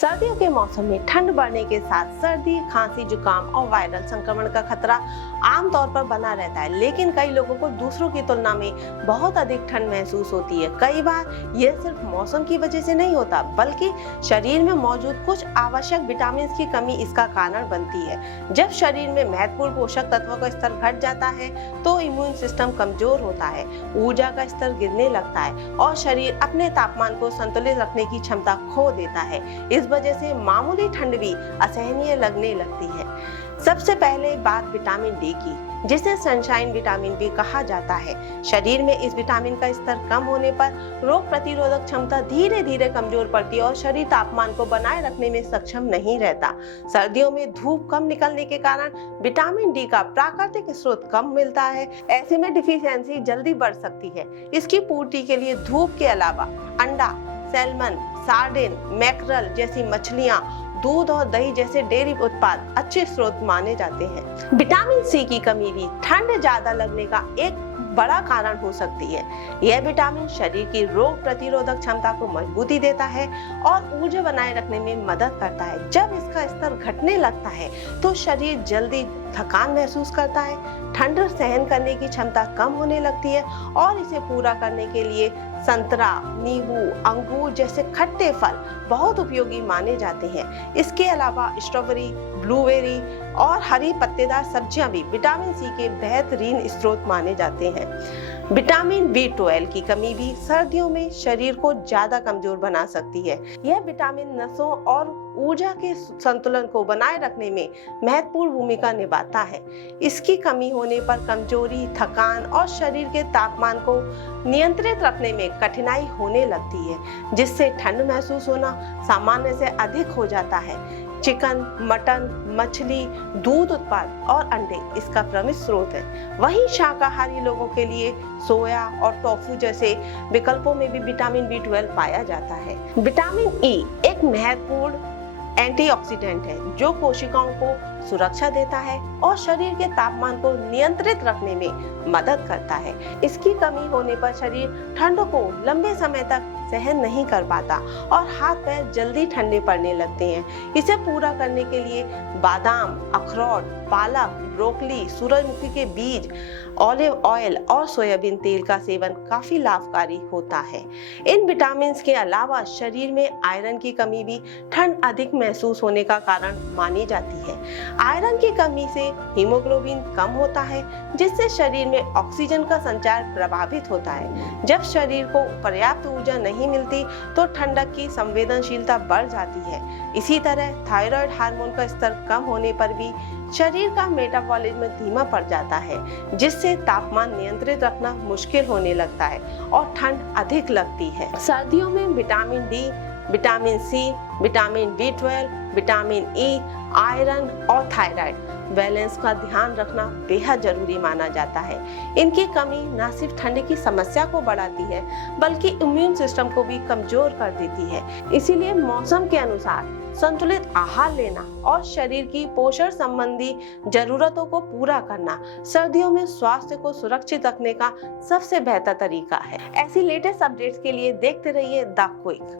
सर्दियों के मौसम में ठंड बढ़ने के साथ सर्दी, खांसी, जुकाम और वायरल संक्रमण का खतरा आमतौर पर बना रहता है, लेकिन कई लोगों को दूसरों की तुलना में बहुत अधिक ठंड महसूस होती है। कई बार यह सिर्फ मौसम की वजह से नहीं होता, बल्कि शरीर में मौजूद कुछ आवश्यक विटामिन की कमी इसका कारण बनती है। जब शरीर में महत्वपूर्ण पोषक तत्वों का स्तर घट जाता है तो इम्यून सिस्टम कमजोर होता है, ऊर्जा का स्तर गिरने लगता है और शरीर अपने तापमान को संतुलित रखने की क्षमता खो देता है। इस वजह से मामूली ठंड भी असहनीय लगने लगती है। सबसे पहले बात विटामिन डी की, जिसे सनशाइन विटामिन भी कहा जाता है। शरीर में इस विटामिन का स्तर कम होने पर रोग प्रतिरोधक क्षमता धीरे धीरे कमजोर पड़ती है और शरीर तापमान को बनाए रखने में सक्षम नहीं रहता। सर्दियों में धूप कम निकलने के कारण विटामिन डी का प्राकृतिक स्रोत कम मिलता है। ऐसे में डिफिशियंसी जल्दी बढ़ सकती है। इसकी पूर्ति के लिए धूप के अलावा अंडा, सैल्मन, सार्डिन, मैकरल जैसी मछलियां, दूध और दही जैसे डेयरी उत्पाद अच्छे स्रोत माने जाते हैं। विटामिन सी की कमी भी ठंड ज्यादा लगने का एक बड़ा कारण हो सकती है। यह विटामिन शरीर की रोग प्रतिरोधक क्षमता को मजबूती देता है और ऊर्जा बनाए रखने में मदद करता है। जब इसका स्तर घटने लगता है तो शरीर जल्दी थकान महसूस करता है, ठंड सहन करने की क्षमता कम होने लगती है और इसे पूरा करने के लिए संतरा, नींबू, अंगूर जैसे खट्टे फल बहुत उपयोगी माने जाते हैं। इसके अलावा स्ट्रॉबेरी, ब्लूबेरी और हरी पत्तेदार सब्जियां भी विटामिन सी के बेहतरीन स्रोत माने जाते हैं। विटामिन B12 की कमी भी सर्दियों में शरीर को ज्यादा कमजोर बना सकती है। यह विटामिन नसों और ऊर्जा के संतुलन को बनाए रखने में महत्वपूर्ण भूमिका निभाता है। इसकी कमी होने पर कमजोरी, थकान और शरीर के तापमान को नियंत्रित रखने में कठिनाई होने लगती है, जिससे ठंड महसूस होना सामान्य से अधिक हो जाता है। चिकन, मटन, मछली, दूध उत्पाद और अंडे इसका प्रमुख स्रोत है। वहीं शाकाहारी लोगों के लिए सोया और टोफू जैसे विकल्पों में भी विटामिन B12 पाया जाता है। विटामिन ई एक महत्वपूर्ण एंटीऑक्सीडेंट है जो कोशिकाओं को सुरक्षा देता है और शरीर के तापमान को नियंत्रित रखने में मदद करता है। इसकी कमी होने पर शरीर ठंड को लंबे समय तक सहन नहीं कर पाता और हाथ पैर जल्दी ठंडे पड़ने लगते हैं। इसे पूरा करने के लिए बादाम, अखरोट, पालक, ब्रोकली, सूरजमुखी के बीज, ऑलिव ऑयल और सोयाबीन तेल का सेवन काफी लाभकारी होता है। इन विटामिन के अलावा शरीर में आयरन की कमी भी ठंड अधिक महसूस होने का कारण मानी जाती है। आयरन की कमी से हीमोग्लोबिन कम होता है, जिससे शरीर में ऑक्सीजन का संचार प्रभावित होता है। जब शरीर को पर्याप्त ऊर्जा नहीं मिलती तो ठंडक की संवेदनशीलता बढ़ जाती है। इसी तरह थायराइड हार्मोन का स्तर कम होने पर भी शरीर का मेटाबॉलिज्म धीमा पड़ जाता है, जिससे तापमान नियंत्रित रखना मुश्किल होने लगता है और ठंड अधिक लगती है। सर्दियों में vitamin D, vitamin C, vitamin B12, vitamin E, iron और थायराइड बैलेंस का ध्यान रखना बेहद जरूरी माना जाता है। इनकी कमी न सिर्फ ठंड की समस्या को बढ़ाती है, बल्कि इम्यून सिस्टम को भी कमजोर कर देती है। इसीलिए मौसम के अनुसार संतुलित आहार लेना और शरीर की पोषण संबंधी जरूरतों को पूरा करना सर्दियों में स्वास्थ्य को सुरक्षित रखने का सबसे बेहतर तरीका है। ऐसी लेटेस्ट अपडेट्स के लिए देखते रहिए द क्विक।